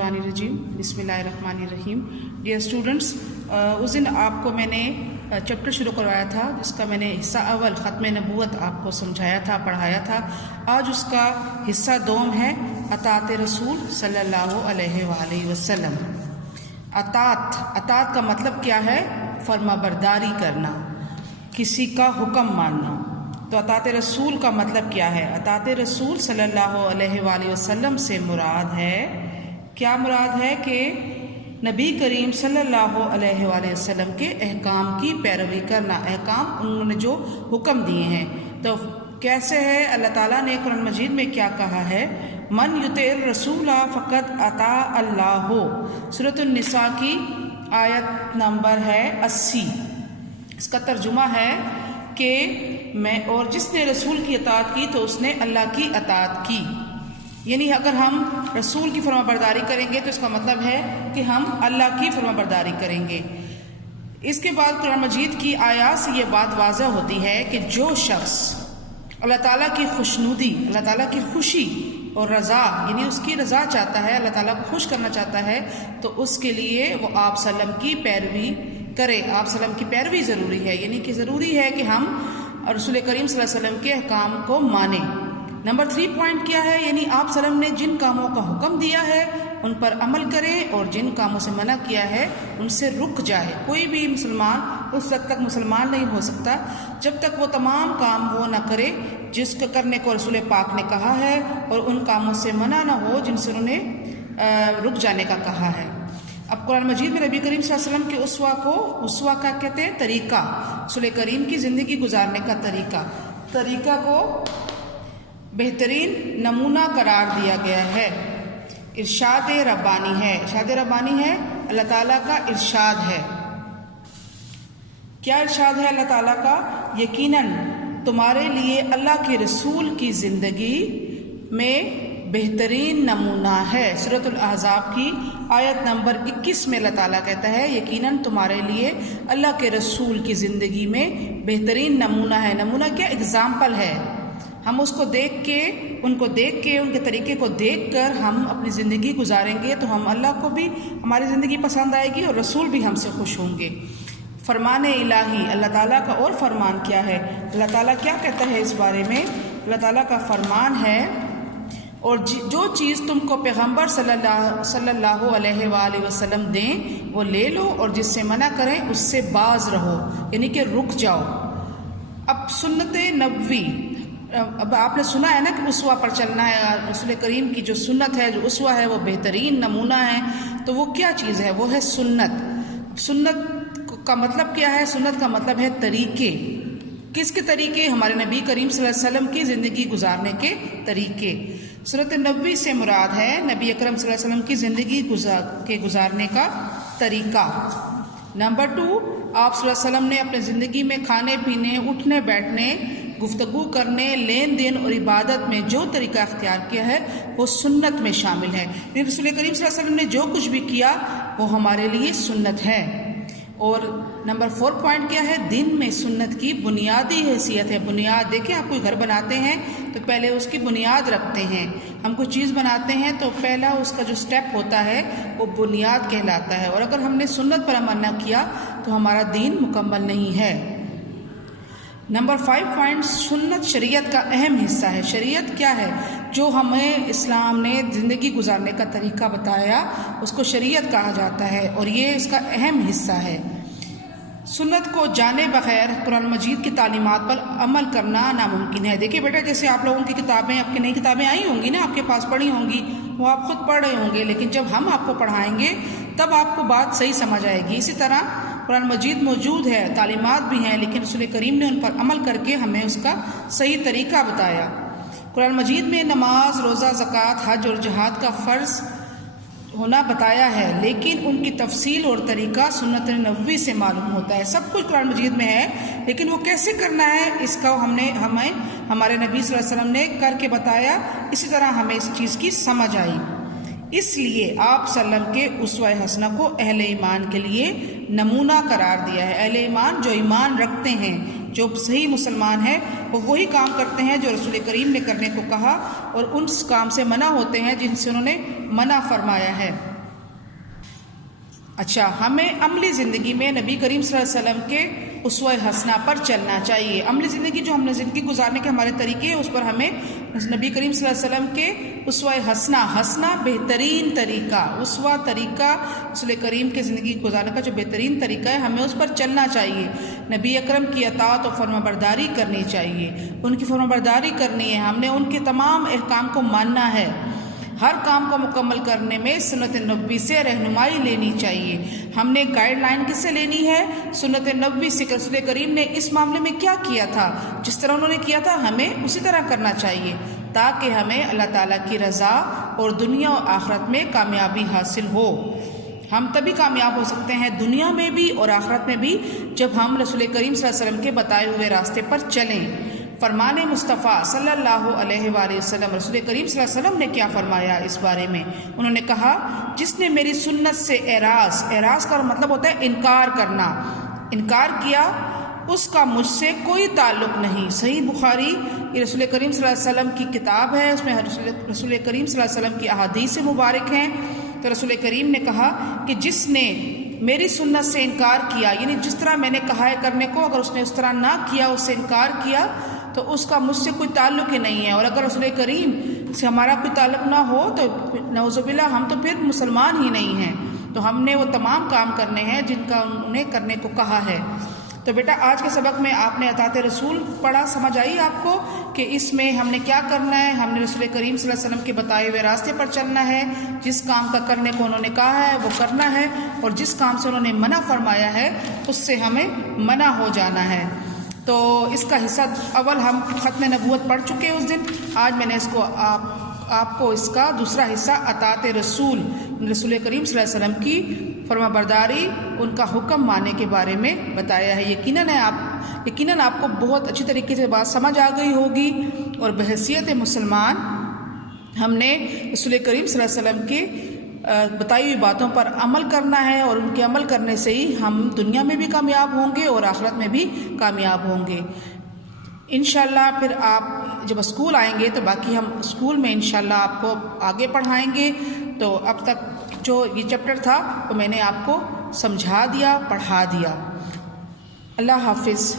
मिनशैतानिर्रजीम बिस्मिल्लाहिर्रहमानिर्रहीम। Dear students, उस दिन आपको मैंने चैप्टर शुरू करवाया था जिसका मैंने हिस्सा अव्वल ख़त्म नबूवत आपको समझाया था, पढ़ाया था। आज उसका हिस्सा दोम है अतात रसूल सल्लल्लाहु अलैहि वसल्लम। अतात का मतलब क्या है? फर्माबरदारी करना, किसी का हुक्म मानना। तो अतात रसूल का मतलब क्या है? अतात रसूल सल्लल्लाहु अलैहि वसल्लम से मुराद है, क्या मुराद है कि नबी करीम सल्लल्लाहु अलैहि वसल्लम के अहकाम की पैरवी करना। अहकाम उन्होंने जो हुक्म दिए हैं, तो कैसे है? अल्लाह ताला ने कुरान मजीद में क्या कहा है? मन युतिर रसूला फ़क़त अता अल्लाह। सूरत निसा की आयत नंबर है 80। इसका तर्जुमा है कि मैं और जिसने रसूल की अताअत की तो उसने अल्लाह की अताअत की। यानी अगर हम रसूल की फरमाबरदारी करेंगे तो इसका मतलब है कि हम अल्लाह की फरमाबरदारी करेंगे। इसके बाद कुरान मजीद की आयत से ये बात वाज़ह होती है कि जो शख्स अल्लाह ताला की खुशनुदी, अल्लाह ताला की खुशी और रज़ा, यानी उसकी रज़ा चाहता है, अल्लाह ताला को खुश करना चाहता है, तो उसके लिए वो आप सल्लम की पैरवी करे। आप सल्लम की पैरवी ज़रूरी है, यानी कि ज़रूरी है कि हम रसूल करीम सल्लल्लाहु अलैहि वसल्लम के अहकाम को माने। नंबर 3 पॉइंट क्या है? यानी आप सल्लम ने जिन कामों का हुक्म दिया है उन पर अमल करें और जिन कामों से मना किया है उनसे रुक जाए। कोई भी मुसलमान उस वक्त तक मुसलमान नहीं हो सकता जब तक वो तमाम काम वो ना करे जिसको करने को रसूल पाक ने कहा है, और उन कामों से मना ना हो जिनसे उन्होंने रुक जाने का कहा है। अब कुरान मजीद में नबी करीम सल्लल्लाहु अलैहि वसल्लम के उसवा का कहते हैं तरीका, रसूल करीम की ज़िंदगी गुजारने का तरीका को बेहतरीन नमूना करार दिया गया है। इरशाद रब्बानी है, इरशाद रब्बानी है, अल्लाह ताला का इरशाद है। क्या इरशाद है अल्लाह ताला का? यकीनन तुम्हारे लिए अल्लाह के रसूल की ज़िंदगी में बेहतरीन नमूना है। सूरतुल अहज़ाब की आयत नंबर 21 में अल्लाह ताला कहता है यकीनन तुम्हारे लिए अल्लाह के रसूल की ज़िंदगी में बेहतरीन नमूना है। नमूना क्या? एग्ज़ाम्पल है। हम उसको देख के, उनको देख के, उनके तरीके को देख कर हम अपनी ज़िंदगी गुजारेंगे तो हम अल्लाह को भी हमारी ज़िंदगी पसंद आएगी और रसूल भी हमसे खुश होंगे। फरमान इलाही, अल्लाह ताला का और फरमान क्या है? अल्लाह ताला क्या कहता है इस बारे में? अल्लाह ताला का फरमान है, और जो चीज़ तुमको पैगम्बर सल्लल्लाहु अलैहि वसल्लम दें वो ले लो, और जिससे मना करें उससे बाज रहो, यानी कि रुक जाओ। अब सुन्नत नबवी, अब आपने सुना है ना कि उसवा पर चलना है। रसूल करीम की जो सुन्नत है, जो उसवा है, वो बेहतरीन नमूना है। तो वो क्या चीज़ है? वो है सुन्नत। सुन्नत का मतलब क्या है? सुन्नत का मतलब है तरीके। किसके तरीके? हमारे नबी करीम सल्लल्लाहु अलैहि वसल्लम की ज़िंदगी गुजारने के तरीके। सूरत नबवी से मुराद है नबी अकरम सल्लल्लाहु अलैहि वसल्लम की ज़िंदगी गुजारने का तरीका। नंबर 2, आप सल्लल्लाहु अलैहि वसल्लम ने अपनी ज़िंदगी में खाने पीने, उठने बैठने, गुफ्तगू करने, लेन देन और इबादत में जो तरीका अख्तियार किया है वो सुन्नत में शामिल है। रसूल करीम सल्लल्लाहु अलैहि वसल्लम ने जो कुछ भी किया वो हमारे लिए सुन्नत है। और नंबर 4 पॉइंट क्या है? दिन में सुन्नत की बुनियादी हैसियत है। बुनियाद देखें, आप कोई घर बनाते हैं तो पहले उसकी बुनियाद रखते हैं। हम कोई चीज़ बनाते हैं तो पहला उसका जो स्टेप होता है वो बुनियाद कहलाता है, और अगर हमने सुन्नत पर अमल न किया तो हमारा दीन मुकम्मल नहीं है। नंबर 5 पॉइंट, सुन्नत शरीयत का अहम हिस्सा है। शरीयत क्या है? जो हमें इस्लाम ने ज़िंदगी गुजारने का तरीका बताया उसको शरीयत कहा जाता है, और ये इसका अहम हिस्सा है। सुन्नत को जाने बगैर कुरान मजीद की तालीमात पर अमल करना नामुमकिन है। देखिए बेटा, जैसे आप लोगों की किताबें, आपकी नई किताबें आई होंगी ना, आपके पास पढ़ी होंगी, वो आप खुद पढ़ रहे होंगे, लेकिन जब हम आपको पढ़ाएंगे तब आपको बात सही समझ आएगी। इसी तरह कुरान मजीद मौजूद है, तालीमात भी हैं, लेकिन रसूल करीम ने उन पर अमल करके हमें उसका सही तरीका बताया। कुरान मजीद में नमाज, रोज़ा, ज़कात, हज और जिहाद का फ़र्ज़ होना बताया है, लेकिन उनकी तफसील और तरीका सुन्नत नबवी से मालूम होता है। सब कुछ कुरान मजीद में है, लेकिन वो कैसे करना है इसका हमें हमारे नबी सल्लल्लाहु अलैहि वसल्लम ने करके बताया। इसी तरह हमें इस चीज़ की समझ आई। इसलिए आप सल्लम के उसवा हसना को अहले ईमान के लिए नमूना करार दिया है। अहले ईमान जो ईमान रखते हैं, जो सही मुसलमान है, वो वही काम करते हैं जो रसूल करीम ने करने को कहा, और उन काम से मना होते हैं जिनसे उन्होंने मना फरमाया है। اچھا، ہمیں عملی زندگی میں نبی کریم صلی اللہ علیہ وسلم کے اسوہ حسنہ پر چلنا چاہیے. عملی زندگی جو ہم نے زندگی گزارنے کے ہمارے طریقے ہیں، اس پر ہمیں نبی کریم صلی اللہ علیہ وسلم کے اسوہ حسنہ بہترین طریقہ، اسوہ طریقہ رسول کریم کے زندگی گزارنے کا جو بہترین طریقہ ہے، ہمیں اس پر چلنا چاہیے. نبی اکرم کی اطاعت و فرمانبرداری کرنی چاہیے، ان کی فرمانبرداری کرنی ہے، ہم نے ان کے تمام احکام کو ماننا ہے. ہر کام کو مکمل کرنے میں سنت نبوی سے رہنمائی لینی چاہیے. ہم نے گائیڈ لائن کس سے لینی ہے؟ سنت نبوی سے. رسول کریم نے اس معاملے میں کیا کیا تھا، جس طرح انہوں نے کیا تھا ہمیں اسی طرح کرنا چاہیے، تاکہ ہمیں اللہ تعالیٰ کی رضا اور دنیا و آخرت میں کامیابی حاصل ہو. ہم تبھی کامیاب ہو سکتے ہیں دنیا میں بھی اور آخرت میں بھی جب ہم رسول کریم صلی اللہ علیہ وسلم کے بتائے ہوئے راستے پر چلیں. فرمان مصطفیٰ صلی اللہ علیہ وآلہ وسلم، رسول کریم صلی اللہ علیہ وسلم نے کیا فرمایا اس بارے میں؟ انہوں نے کہا، جس نے میری سنت سے اعراض کا مطلب ہوتا ہے انکار کیا، اس کا مجھ سے کوئی تعلق نہیں. صحیح بخاری یہ رسول کریم صلی اللہ علیہ وسلم کی کتاب ہے، اس میں رسول کریم صلی اللہ علیہ وسلم کی احادیث مبارک ہیں. تو رسول کریم نے کہا کہ جس نے میری سنت سے انکار کیا، یعنی جس طرح میں نے کہا ہے کرنے کو، اگر اس نے اس طرح نہ کیا، اس سے انکار کیا، تو اس کا مجھ سے کوئی تعلق ہی نہیں ہے. اور اگر رسول کریم سے ہمارا کوئی تعلق نہ ہو تو نعوذ باللہ ہم تو پھر مسلمان ہی نہیں ہیں. تو ہم نے وہ تمام کام کرنے ہیں جن کا انہیں کرنے کو کہا ہے. تو بیٹا آج کے سبق میں آپ نے اطاعت رسول پڑھا، سمجھ آئی آپ کو کہ اس میں ہم نے کیا کرنا ہے؟ ہم نے رسول کریم صلی اللہ علیہ وسلم کے بتائے ہوئے راستے پر چلنا ہے، جس کام کا کرنے کو انہوں نے کہا ہے وہ کرنا ہے، اور جس کام سے انہوں نے منع فرمایا ہے اس سے ہمیں منع ہو جانا ہے. تو اس کا حصہ اول ہم ختم نبوت پڑھ چکے اس دن. آج میں نے اس کو آپ کو اس کا دوسرا حصہ اطاعت رسول کریم صلی اللہ علیہ وسلم کی فرمانبرداری، ان کا حکم ماننے کے بارے میں بتایا ہے. یقیناً آپ کو بہت اچھی طریقے سے بات سمجھ آ گئی ہوگی، اور بحیثیت مسلمان ہم نے رسول کریم صلی اللہ علیہ وسلم کے بتائی ہوئی باتوں پر عمل کرنا ہے، اور ان کے عمل کرنے سے ہی ہم دنیا میں بھی کامیاب ہوں گے اور آخرت میں بھی کامیاب ہوں گے. انشاءاللہ پھر آپ جب اسکول آئیں گے تو باقی ہم اسکول میں انشاءاللہ آپ کو آگے پڑھائیں گے. تو اب تک جو یہ چیپٹر تھا وہ میں نے آپ کو سمجھا دیا، پڑھا دیا. اللہ حافظ.